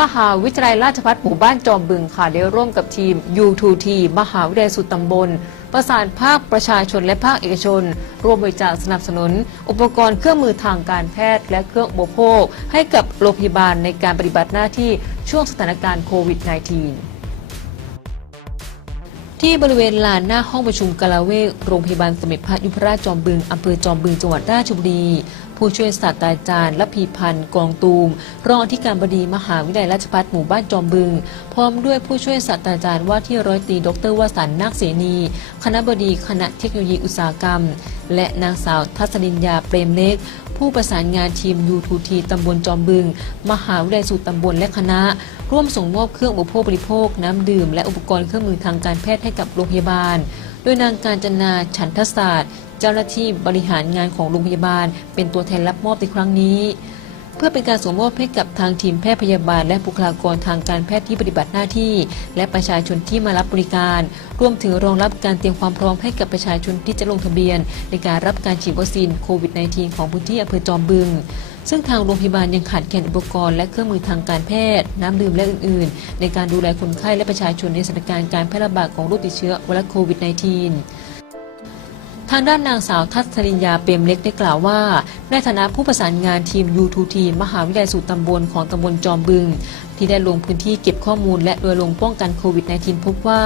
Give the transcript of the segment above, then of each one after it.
มหาวิทยาลัยราชภัฏหมู่บ้านจอมบึงค่ะได้ร่วมกับทีม U2T มหาวิทยาลัยสุดตำบล ประสานภาคประชาชนและภาคเอกชน ร่วมบริจาคสนับสนุน อุปกรณ์เครื่องมือทางการแพทย์และเครื่องอุปโภค ให้กับโรงพยาบาลในการปฏิบัติหน้าที่ช่วงสถานการณ์โควิด -19 ที่บริเวณลานหน้าห้องประชุมกาลาเวกโรงพยาบาลสมเด็จพระยุพราชจอมบึง อำเภอจอมบึงจังหวัดราชบุรี ผู้ช่วยศาสตราจารย์และพีพันธ์กองตูม รองอธิการบดีมหาวิทยาลัยราชภัฏหมู่บ้านจอมบึง พร้อมด้วยผู้ช่วยศาสตราจารย์ว่าที่ร้อยตรีดรวสันนาคเสนี คณะบดีคณะเทคโนโลยีอุตสาหกรรม และนางสาวทัศนินยาเปรมเล็กผู้ประสานงานทีม U2T ตำบลจอมบึง มหาวิทยาลัยสูตรตำบลและคณะ ร่วมส่งมอบเครื่องอุปโภคบริโภค น้ำดื่ม และอุปกรณ์เครื่องมือทางการแพทย์ให้กับโรงพยาบาล โดยนางการจนาฉันทศาสตร์ เจ้าหน้าที่บริหารงานของโรงพยาบาล เป็นตัวแทนรับมอบในครั้งนี้ เพื่อเป็นการส่งมอบให้กับทางทีมแพทย์พยาบาล และบุคลากรทางการแพทย์ที่ปฏิบัติหน้าที่ และประชาชนที่มารับบริการ รวมถึงรองรับการเตรียมความพร้อมให้กับประชาชนที่จะลงทะเบียน ในการรับการฉีดวัคซีนโควิด -19 ของพื้นที่อำเภอจอมบึงซึ่งทางโรงพยาบาลยังขาดแคลนอุปกรณ์และเครื่องมือทางการแพทย์ น้ำดื่มและอื่น ๆ ในการดูแลคนไข้และประชาชนในสถานการณ์การแพร่ระบาดของโรคติดเชื้อไวรัสโควิด -19 ทางด้านนางสาวทัศรินยาเปรมเล็กได้กล่าวว่า ในฐานะผู้ประสานงานทีม U2T มหาวิทยาลัยสูตรตำบลของตำบลจอมบึง ที่ได้ลงพื้นที่เก็บข้อมูลและโดยลงป้องกันโควิด -19 พบว่า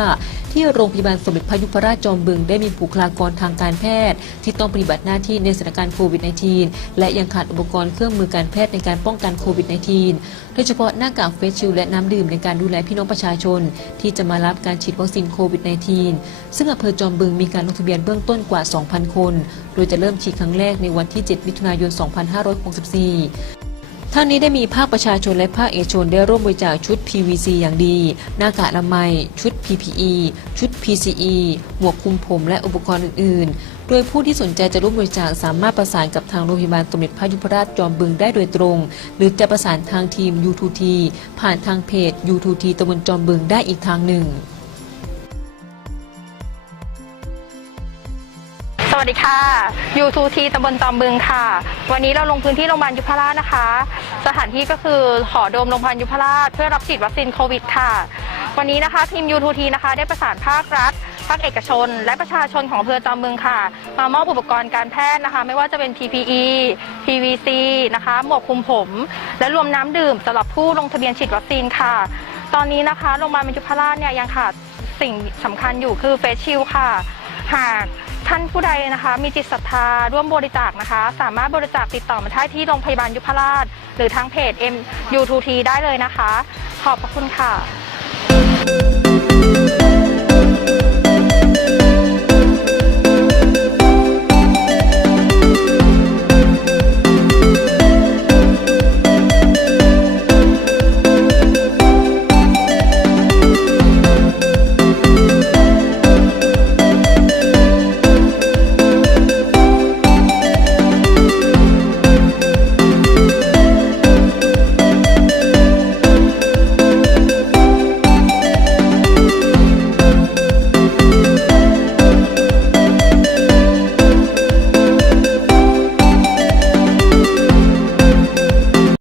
ที่โรงพยาบาลสมเด็จพระยุพราชจอมบึงได้มีบุคลากรทางการแพทย์ ที่ต้องปฏิบัติหน้าที่ในสถานการณ์โควิด -19 และยังขาดอุปกรณ์เครื่องมือการแพทย์ในการป้องกันโควิด -19 โดยเฉพาะหน้ากากเฟสชิลและน้ำดื่มในการดูแลพี่น้องประชาชน ที่จะมารับการฉีดวัคซีนโควิด -19 ซึ่งอำเภอจอมบึงมีการลงทะเบียนเบื้องต้นกว่า 2,000 คน โดยจะเริ่มฉีดครั้งแรกในวันที่ 7 มิถุนายน 2564 ท่านนี้ได้มีภาคประชาชนและภาคเอกชนได้ร่วมบริจาคชุด PVC อย่างดี หน้ากากอนามัย ชุด PPE ชุด PCE หมวกคลุมผมและอุปกรณ์อื่น ๆ โดยผู้ที่สนใจจะร่วมบริจาคสามารถประสานกับทางโรงพยาบาลสมเด็จพระยุพราชจอมบึงได้โดยตรง หรือจะประสานทางทีม U2T ผ่านทางเพจ U2T ตำบลจอมบึงได้อีกทางหนึ่ง วัสดีค่ะ U2T ตำบลจอมบึงค่ะ วันนี้เราลงพื้นที่โรงพยาบาลยุพราชนะคะ สถานที่ก็คือหอโดมโรงพยาบาลยุพราชเพื่อรับฉีดวัคซีนโควิดค่ะ วันนี้นะคะทีม U2T นะคะได้ประสานภาครัฐภาคเอกชน และประชาชนของอำเภอจอมบึงค่ะ มามอบอุปกรณ์การแพทย์นะคะ ไม่ว่าจะเป็น PPE PVC นะคะหมวกคลุมผม และรวมน้ำดื่มสำหรับผู้ลงทะเบียนฉีดวัคซีนค่ะ ตอนนี้นะคะโรงพยาบาลยุพราชเนี่ยยังขาดสิ่งสำคัญอยู่คือเฟสชิลค่ะ หาก ท่านผู้ใดนะคะ มีจิตศรัทธาร่วมบริจาคนะคะ สามารถบริจาคติดต่อมาได้ที่โรงพยาบาลยุพราช หรือทางเพจ MU2T ได้เลยนะคะ ขอบพระคุณค่ะ